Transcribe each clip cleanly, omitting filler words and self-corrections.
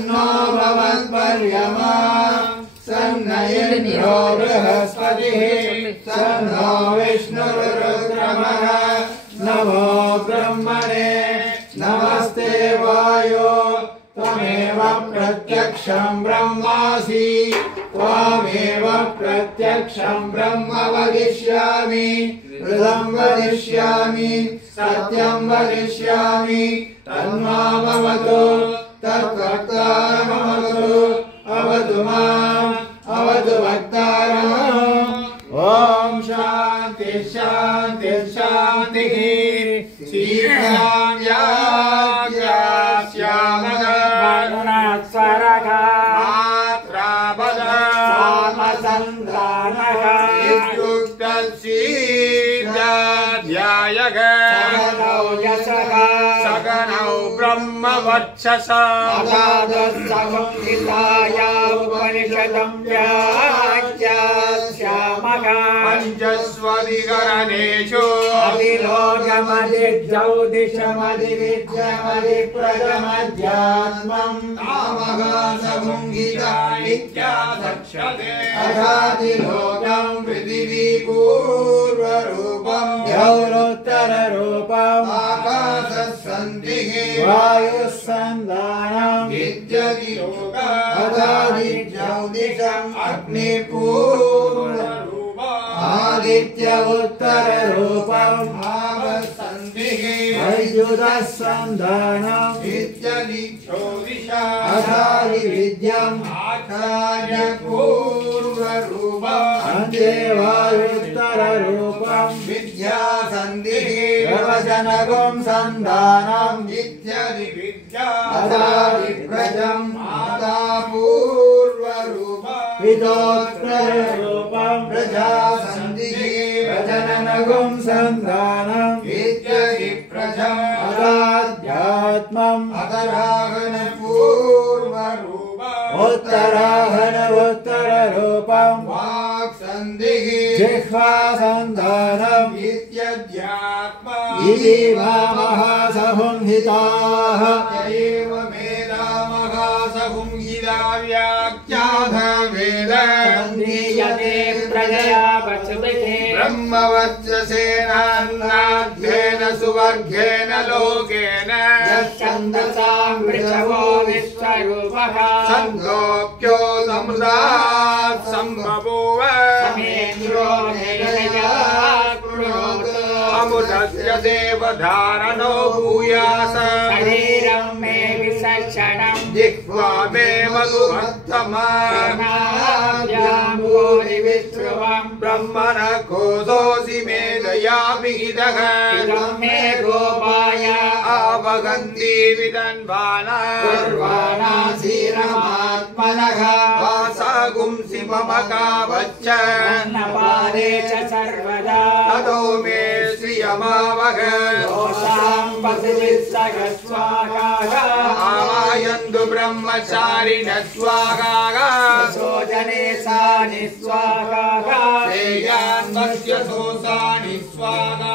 तन्नो भवत्पर्यमा सन्न इन्द्रो बृहस्पतिः सन्नो विष्णुरुद्रमः नमो ब्रह्मणे नमस्ते वायो त्वमेव प्रत्यक्षं ब्रह्मासि त्वामेव प्रत्यक्षं ब्रह्म वदिष्यामि ऋतं वदिष्यामि सत्यं वदिष्यामि तन्मामवतु तद्वक्तारमवतु अवतु माम् अवतु वक्तारम् ॐ शान्ति शान्ति शान्तिः सगनौ ब्रह्मवर्चसा उपनिषदं व्याख्यास्यामः पञ्चस्वधिकरणेषु अभिलोकमधिज्यौदिशमधिप्रजमध्यात्मम् कामगासभुङ्गिता इत्यादक्षते अथादिलोकं पृथिवी पूर्वरूपं द्यौरोत्तररूपम् आकाशसन्धिः वायुस्सन्धानं विद्यतिलोकः अथादिज्यौदिशम् अग्निपूर्वरूपम् आदित्य उत्तररूपम् भावसन्धिः वैद्युतसन्धानं विद्यतिज्योतिषः अथादिविद्यम् आचार्यपूर्वरूपम् अन्तेवायुत्तररूपम् विद्यासन्धिः प्रवचनगुं सन्धानं विद्यतिविद्या अथादिप्रजम् आदापूर्वरूपम् विदोत्तररूपम् प्रजासन्धिः प्रजननगुं सन्धानं विद्यतिप्रजम् अथाध्यात्मम् अतराहनपूर्वरूपम् उत्तराहनोत्तररूपम् वाक्सन्धिः जिह्वासन्धानं विद्यध्यात्मा इति महासंहिताः एव वेदामहासंहिता व्याख्याः वेद सन्धीयते प्रजया वचुभिः ब्रह्मवच्चसेनान्नाद्येन सुवर्गेण लोकेन यच्छन्दसां वृषभो विश्वरूपः सन्दोप्यो समृदात् सम्भवोव समेन्द्रो हेलया अमुदस्य देवधारणो भूयास शरीरं मे विसर्षणं जिह्वा मे मधुमत्तमाभ्यां ब्रह्मण कोशोऽसि मे दयाभिहितः मे गोपाय आवगन्ति विदन्वानासीरमात्मनः वासागुंसि मम कावच्च अन्नपाने च सर्वदा ततो मे श्रियमावह दोषां वसुभिः सह स्वाहा आवायन्तु ब्रह्मचारिणः स्वाहा शोचने सानि स्वाहा श्रेयान्वस्य दोषानि स्वाहा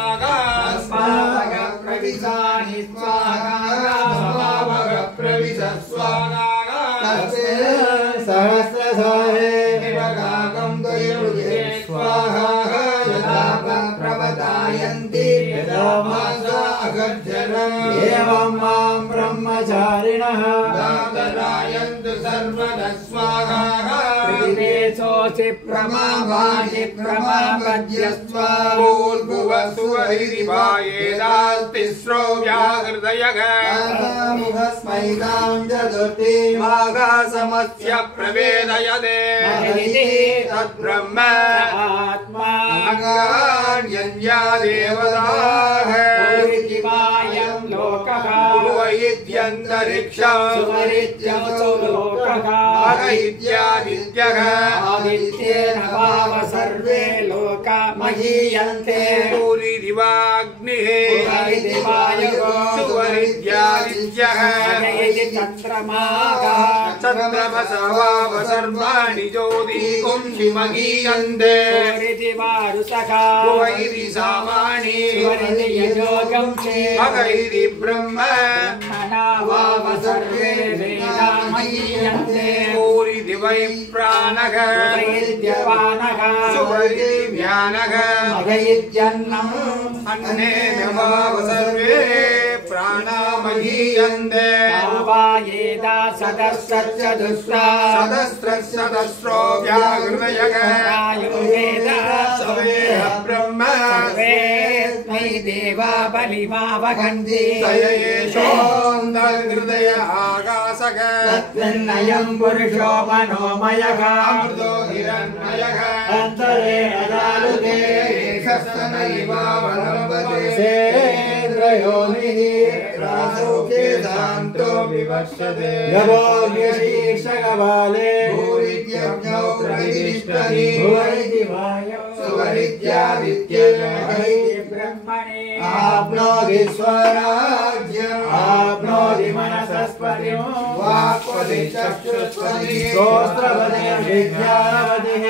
अस्माभग प्रविशानि स्वाहा अस्माभग प्रविश स्वाहा सहस्रसाहे निवगागं दयुर्ये स्वाहा प्रवदायन्ति यदा मासा अगर्जनम् एवं मां ब्रह्मचारिणः दातरायन्तु सर्वदा स्वाहा पृथिवेशोऽसि प्रमाभानि प्रमापद्यस्त्वा भूर्भुवस्सुवहिरिवायेदास्तिस्रो व्याहृदयः मुखस्मैतां चतुर्थी माघासमस्य प्रवेदयते तद्ब्रह्म आत्मा अगान्यन्या देवताः पूरितिमायं लोकः वैद्यन्तरिक्षं सुवरित्यमसो लोकः मग इत्यादित्यः आदित्येन भाव सर्वे लोका महीयन्ते पूरिरिवाग्निः पूरिरिवायुः सुवरित्यादित्यः चन्द्रमाः चन्द्रमसवाव सर्वाणि ज्योतिकुंसि महीयन्ते पूरिरिवारुसखा वैरिसामाणि सुवरितियजोगं चे मग इति ब्रह्म नावाव सर्वे वेदा महीयन्ते सूरिदिवै प्राणः सुवैद्यवानः सुवरिव्यानः मदयित्यन्नम् अन्ने नमः सर्वे प्राणामहीयन्ते आवायेदा सदस्रो व्याघृतयः आयुर्वेदा सवेह ब्रह्म सर्वेऽस्मै देवा बलिमावहन्ति सयेषोऽन्तर्हृदय आकाशः तत्त्वन्नयं पुरुषो मनोमयः अमृतो हिरण्मयः अन्तरे अदालुते सेन्द्रयोनिः शान्तो विवक्षते गवोऽशीर्षकबाले भूरित्यज्ञौ प्रतिष्ठति भुवैदिवायो सुवरित्यादित्यजमहै ब्रह्मणे आप्नोति स्वराज्यम् आप्नोति मनसस्पतिं वाक्पति चक्षुष्पति श्रोत्रपतिं विज्ञानपतिः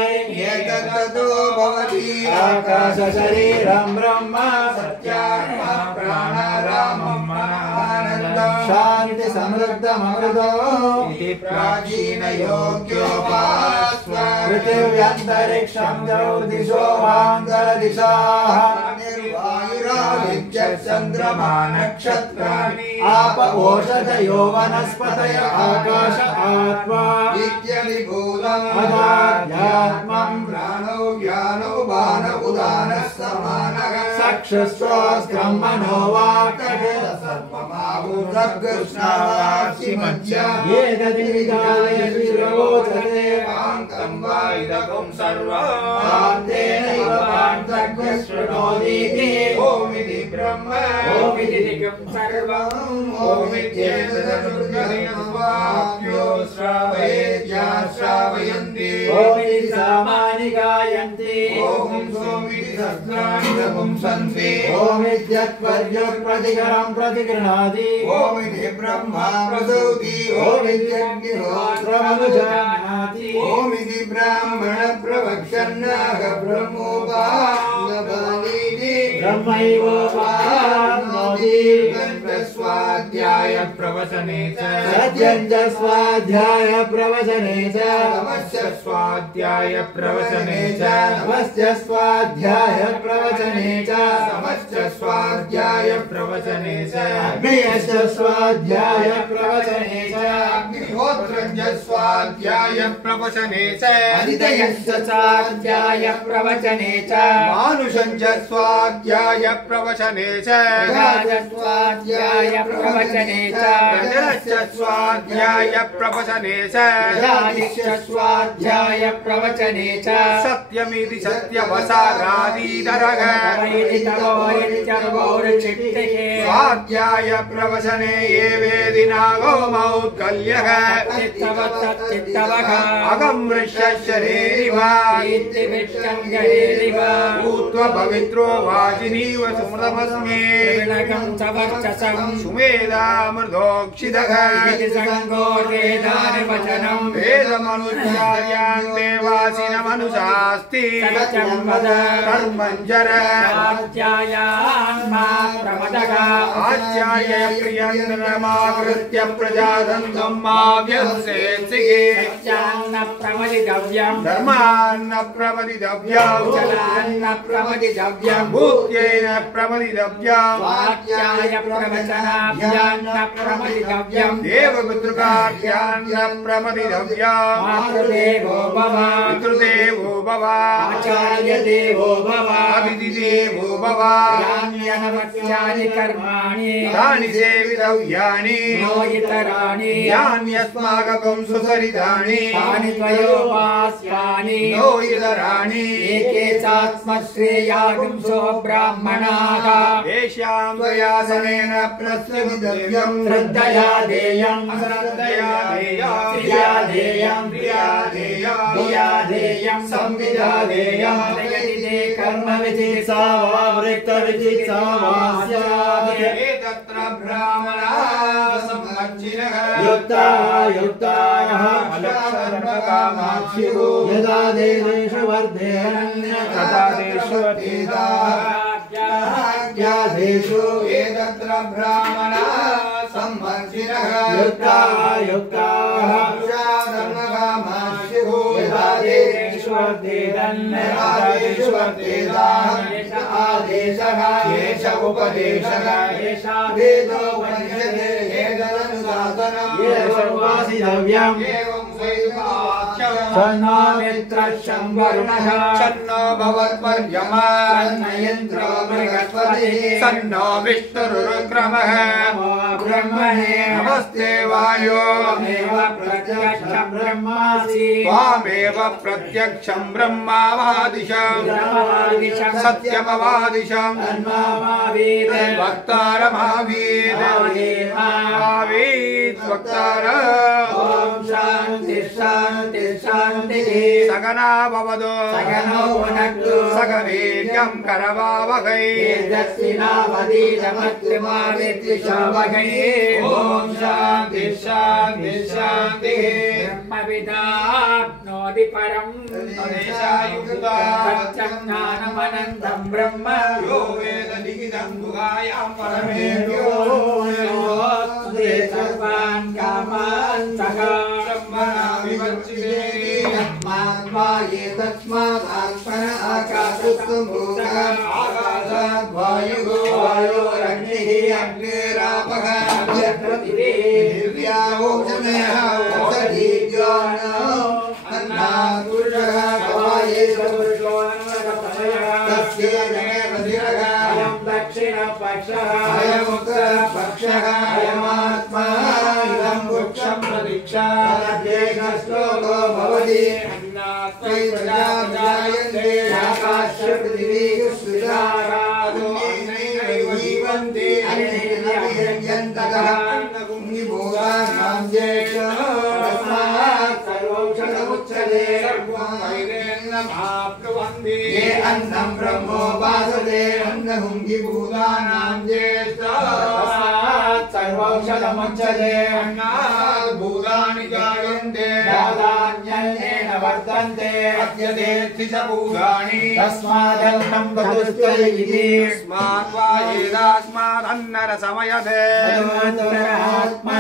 एतत्ततो भवति आकाशशरीरं ब्रह्म सत्यात्मा प्राणारामम् आनन्दम् शान्ति समृद्धमृतो इति प्राचीनयोग्योपास्व पृथिव्यन्तरिक्षं ज्योतिषो वान्तरदिशाः निर्वायुरादित्यचन्द्रमा नक्षत्राणि आप ओषधयो वनस्पतय आकाश आत्मा नित्यविभूतम् अदाध्यात्मं प्राणो व्यानो बाण उदानः समानः चक्षुस्रोत्रं मनो वाक्पटे सर्वमाहुतकृष्णावाचिमध्य एतद्विदाय श्रीरोचते पान्तं वा इदगुं सर्वम् पान्तेनैव पान्तग्रशृणोतीति ओमिति ब्रह्म ओमिति दिगं सर्वम् ओमित्येतदनुर्गतिनस्वाप्यो श्रावयेत्या श्रावयन्ति ओमिति सामानि गायन्ति ओम सोमिति सहस्राणि पुंसन्ति ओमित्यत्पर्युत्प्रतिकरं प्रतिगृह्णाति ओमिति ब्रह्मा प्रसूति ओमित्यग्निहोत्रमनुजानाति ओमिति ब्राह्मण प्रवक्षन्नाह ब्रह्मोपासनानीति ब्रह्मैवोपाप्नोति स्वाध्याय प्रवचने च सत्यं च स्वाध्याय प्रवचने च नमश्च स्वाध्याय प्रवचने च नमश्च स्वाध्याय प्रवचने च नमश्च स्वाध्याय प्रवचने च अग्नयश्च स्वाध्याय प्रवचने च अग्निहोत्रं च स्वाध्याय प्रवचने च अदितयश्च स्वाध्याय प्रवचने च मानुषं च स्वाध्याय प्रवचने च स्वाध्याय प्रवचने च गजश्च स्वाध्याय प्रवचने च राजिश्च स्वाध्याय प्रवचने च सत्यमिति सत्यवसारादीधरः स्वाध्याय प्रवचने ये वेदिनागो मौद्गल्यः अगं वृक्षशरेरिव भूत्वा पवित्रो वाजिनीव सुमृतमस्मि सुमेधामृतोक्षितः वेदमनुचार्यान् देवासिनमनुशास्ति कर्मञ्जर आचार्य प्रियन्द्रमाकृत्य प्रजातन्त्रं मा व्यंसेत्सिगे धर्मान्न प्रमदितव्यम् जलान्न प्रमदितव्यम् भूत्येन प्रमदितव्यम् वाक्याय प्रवचनाभ्यान्न प्रमदितव्यम् देवपितृकार्यान्न प्रमदितव्यम् मातृदेवो भव पितृदेवो भव आचार्य देवो भव अतिथिदेवो भव यान्यनवत्यानि कर्माणि तानि सेवितव्यानि नो इतराणि यान्यस्माकं सुचरितानि तानि त्वयोपास्यानि नो इतराणि एके चात्मश्रेयागुंसो ब्राह्मणाः येषां त्वयासनेन प्रस्थितव्यम् श्रद्धया देयम् श्रद्धया देयम् क्रिया देयम् क्रिया देयम् क्रिया देयम् संविदा देयम् यदि ते कर्म विचिकित्सा वा वृत्त विचिकित्सा वा स्यात् एतत्र ब्राह्मणाः सम्मज्जिनः युक्ताः अलक्षर्मकामाक्षिरो यदा देशेषु वर्धेरन्य तथा देषु वर्धिताः एतत्र ब्राह्मणाः संवत्सिरः युक्ताः धर्मकामाश्युः यदादेशु वर्धेदान् आदेशः एष उपदेशः वेदोपनिषदे वेदमनुशासनम् सर्वासिधव्यम् तन्नो मित्रः वरुणः तन्नो भवत्पर्यमा तन्न इन्द्रो बृहस्पतिः तन्नो विष्णुरुक्रमः ब्रह्मणे नमस्ते वायो त्वमेव प्रत्यक्षं ब्रह्मासि त्वामेव प्रत्यक्षं ब्रह्मावादिशम् सत्यमवादिशम् तन्मामावीद वक्तारमावीद आवीद वक्तार ॐ शान्ति शान्ति शान्तिः सगना भवतु सगनो भुनक्तु सगवीर्यं करवावहै तेजस्विनावधीतमत्रिमा विद्विषावहै ॐ शान्ति शान्ति शान्तिः ब्रह्मविदाप्नोति परम् सत्यं ज्ञानमनन्तं ब्रह्म यो वेद लिखितं गुहायां परमेभ्यो सर्वान् कामान् सः ब्रह्मणा विवच्यते तस्मात् आत्मन आकाशस्तुभूतः आकाशात् वायुः वायोरग्निः अग्निरापः पृथिवी ओषधयः ओषधीज्ञानो अन्नात् पुरुषः गवायेष पुरुषो तस्य जनेपतिरः अयं दक्षिणपक्षः अयमुत्तरपक्षः अयमात्मा इदं वृक्षं प्रतीक्षा तद्देशश्लोको भवति जायन्ते आकाश्य पृथिवी सुषारादो जीवन्ति अनिर्यन्तकः अन्नभूतानां ज्येष्ठः तस्मात् सर्वौषधमुच्यते ये अन्नं ब्रह्मोपासते अन्नभुङ्गिभूतानां ज्येष्ठः तस्मात् सर्वौषधमुच्यते अन्नात् भूतानि जायन्ते जातान्यन्येन वर्तन्ते अद्यतेत्ति च भूतानि तस्मादन्नं वतुस्त्वयिति तस्मात् वा एतास्मादन्नरसमयते आत्मा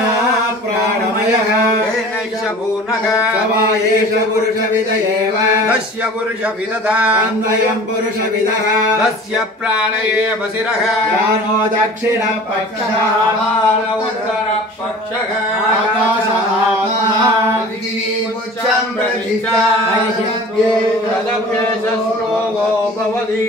प्राणमयः येनैष पूर्णः स वा एष पुरुषविद एव तस्य पुरुषविदधा अन्वयं पुरुषविदः तस्य प्राण एव शिरः यानो दक्षिणपक्षः उत्तरपक्षः आकाशः आत्मा पृथिवीमुच्चं प्रतिष्ठा नैषद्ये तदप्येष श्लोको भवति